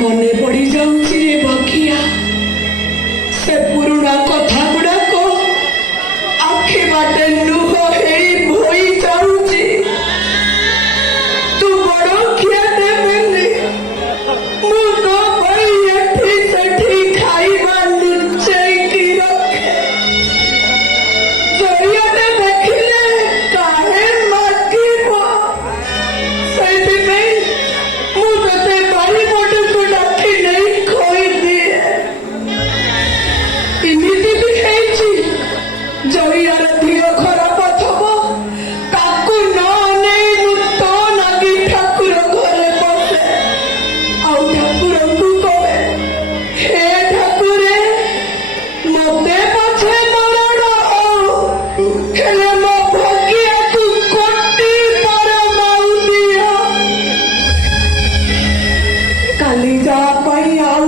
ମନେ ପଡି ଯାଉଛି ରେ ବଖିଆ ସେ ପୁରୁଣା କଥା ଗୁଡାକ ଆଖି ବାଟେ ଲୁହ ହେଇ ବୋହି ଯାଉଛି। ତୁ ବଡ ଖିଆଟେ ବୋଲି ମୁଁ ତୋ ପାଇଁ ଏଠି ସେଠି ଖାଇବା ଲୁଚେଇକି ରଖେ। ଜରିଆଟେ ଦେଖିଲେ କାहे ମାଗିବ। ସେଇଥିପାଇଁ ମୁଁ ତତେ ବାରିପଟକୁ ଡାକି ନେଇ ଖୋଇଦିଏ। ଏମିତି ବି ହେଇଛି ଜରିଆର ଦିହ ଖରାପ ଥବ, ତାକୁ ନ ନେଇ ମୁଁ ତୋ ଲାଗି ଠାକୁର ଘରେ ବସେ। ଆଉ ଠାକୁରଙ୍କୁ କହେ, ହେ ଠାକୁରେ ମତେ ପଛେ ମରଣ ହଉ, ହେଲେ ମୋ ଭଗିଆକୁ କୋଟି ପରମାଉ ଦିଅ। କାଲି ଯାହା ପାଇଁ ଆଉ